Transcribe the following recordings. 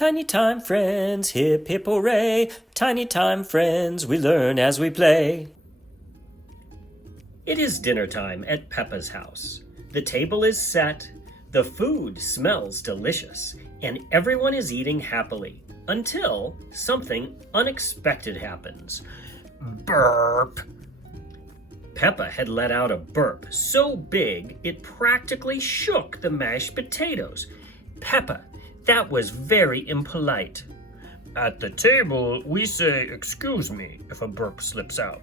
Tiny time friends, hip hip hooray. Tiny time friends, we learn as we play. It is dinner time at Peppa's house. The table is set, the food smells delicious, and everyone is eating happily until something unexpected happens. Burp! Peppa had let out a burp so big it practically shook the mashed potatoes. Peppa, that was very impolite. At the table, we say, "Excuse me," if a burp slips out.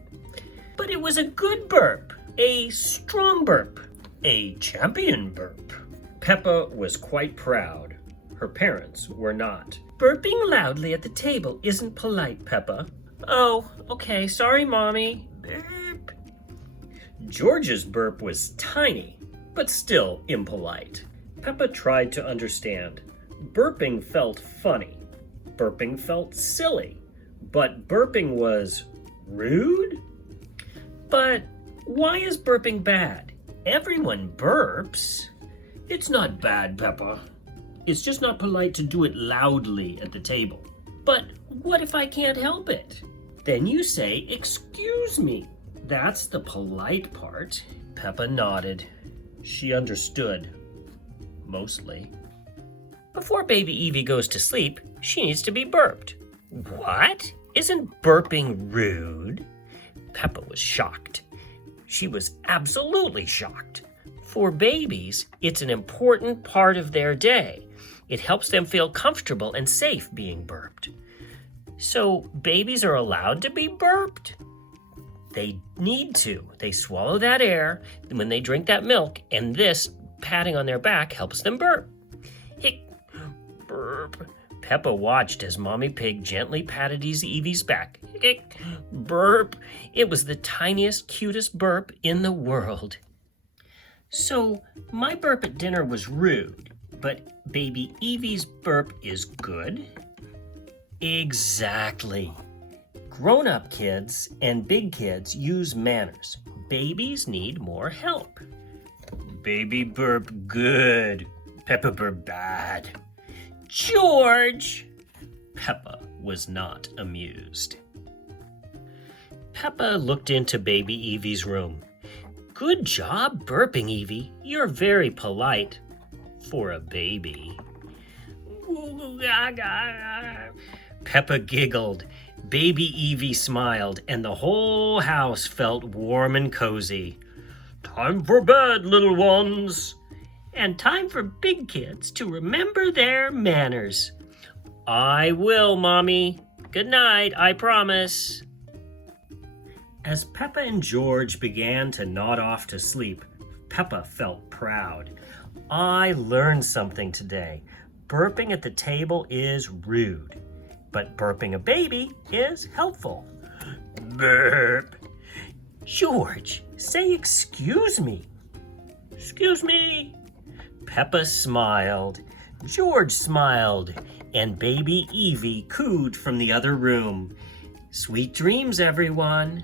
But it was a good burp, a strong burp, a champion burp. Peppa was quite proud. Her parents were not. Burping loudly at the table isn't polite, Peppa. Oh, okay, sorry, Mommy. Burp. George's burp was tiny, but still impolite. Peppa tried to understand. Burping felt funny. Burping felt silly. But burping was rude? But why is burping bad? Everyone burps. It's not bad, Peppa. It's just not polite to do it loudly at the table. But what if I can't help it? Then you say, "Excuse me." That's the polite part. Peppa nodded. She understood. Mostly. Before Baby Evie goes to sleep, she needs to be burped. What? Isn't burping rude? Peppa was shocked. She was absolutely shocked. For babies, it's an important part of their day. It helps them feel comfortable and safe being burped. So babies are allowed to be burped? They need to. They swallow that air when they drink that milk, and this patting on their back helps them burp. Hick, burp. Peppa watched as Mommy Pig gently patted Evie's back. Hick, burp. It was the tiniest, cutest burp in the world. So my burp at dinner was rude, but Baby Evie's burp is good? Exactly. Grown-up kids and big kids use manners. Babies need more help. Baby burp good. Peppa burp bad. George! Peppa was not amused. Peppa looked into Baby Evie's room. Good job burping, Evie. You're very polite for a baby. Peppa giggled. Baby Evie smiled, and the whole house felt warm and cozy. Time for bed, little ones. And time for big kids to remember their manners. I will, Mommy. Good night, I promise. As Peppa and George began to nod off to sleep, Peppa felt proud. I learned something today. Burping at the table is rude, but burping a baby is helpful. Burp. George, say excuse me. Excuse me. Peppa smiled. George smiled, and Baby Evie cooed from the other room. Sweet dreams, everyone.